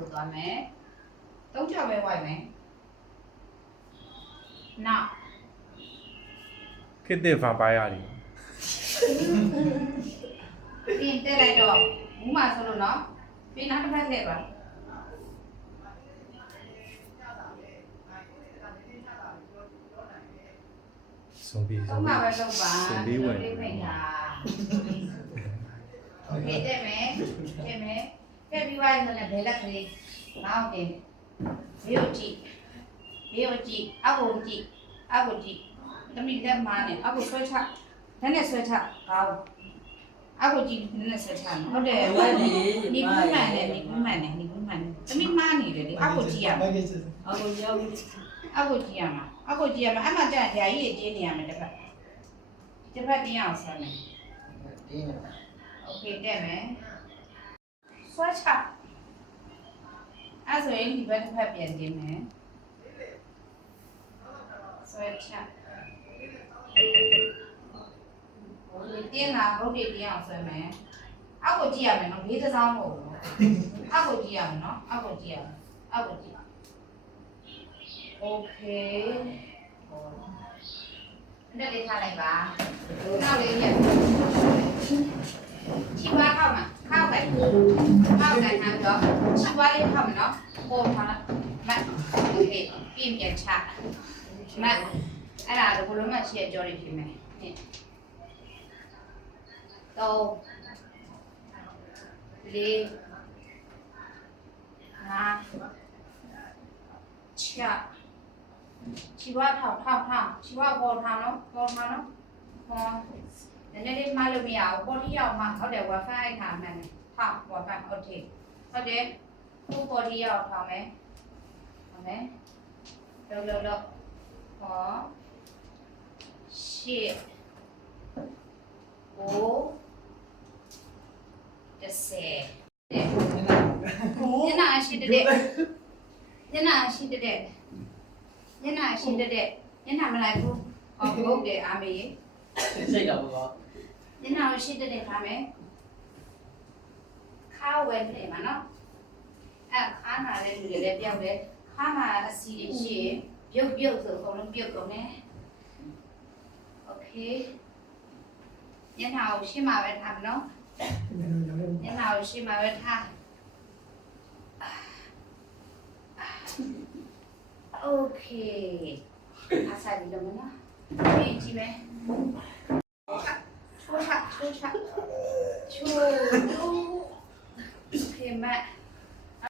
ကိုသွားမယ်3ချက်ပဲဝိုက်မယ်နောက်ခေတ်သစ်ဗန်ပါယာတွေပြင်တက်လိုက်တော့မူးမှာဆိုလို့နော်ပြင်နောက်တစ်ဖက်ထည့်ပါဆုံးပြီး ဆုံးမှာပဲလုပ်ပါ ဆုံးပြီးဝင် ဖိတ်တာโอเคတက်မယ်တက်ပြီးသွားရင်လည်းဘယ်လက်ကလေးနောက်တင်ဘေးကိုကြည့်အောက်ကိုကြည့်တမိလက်မားနဲ့အောက်ကိုဆွဲချနည်းနည်းဆွဲချကောင်းအောက်ကိုကြည့်နည်းနည်းဆွဲချဟုတ်တယ်ဒီကူးမှန်တယ်တမိမားနေတယ်လေအောက်ကိုကြည့်ရမှာအောက်ကိုကြည့်ရမှာအဲ့မှာကြာဓာကြီးကြီးနေရမယ်တစ်ဖက်တင်းအောင်ဆက်မယ်โอเคတက်မယ်ဆွဲချအဲ့ဆိုရင်ဒီဘက်တစ်ဖက်ပြန်တင်းမယ်ဆွဲချတင်းလာဘုတ်တွေတင်းအောင်ဆွဲမယ်အောက်ကိုကြည့်ရမယ်နော်ဘေးသစားမဟုတ်ဘူးအောက်ကိုကြည့်ရမယ်နော်အောက်ကိုကြည့်โอเคတက်လေးထားလိုက်ပါနောက်လေးရက်ချီပါခောက်မှာခောက်လိုက်ထားပြီးတော့ချီပါလေးခောက်မယ်နော်ပေါ်ထားမတ်โอเคပြင်ပြန်ချမတ်အဲ့ဒါဘလုံးမချီရကြော်ရဖြစ်မယ်တော့လေးနာချချီဝါထောက်ချီဝါပေါ်ထားနော်ဟောနည်းနည်းမလို့မရဘူးပေါ်တီရောက်မှဟုတ်တယ် wifi အိုက်ထားမှန်းတယ်ထောက် wifi ဟုတ်တယ်ခုပေါ်တီရောက်ထောက်မယ်ဟုတ်မယ်လောဟောရှစ်ကို30ညနာရှိတဲ့ညနာမလိုက်ဘူးဟောဘုတ်တယ်အာမေစိတ်တော့ဘောညနာရှိတဲ့ခါမယ်ခါဝဲနေမှာနော်အဲ့ခါနာလေးလူတွေလည်းပြောက်တယ်ခါမှာအစီတွေရှိရင်ပြုတ်ဆိုအကုန်လုံးပြုတ်ကုန်တယ်โอเคညနာကိုရှင်းမှာပဲထားမယ်နော်ညနာကိုရှင်းမှာပဲထားโอเคอาศัยดีแล้วมั้ยนะเป็นจริงมั้ยชู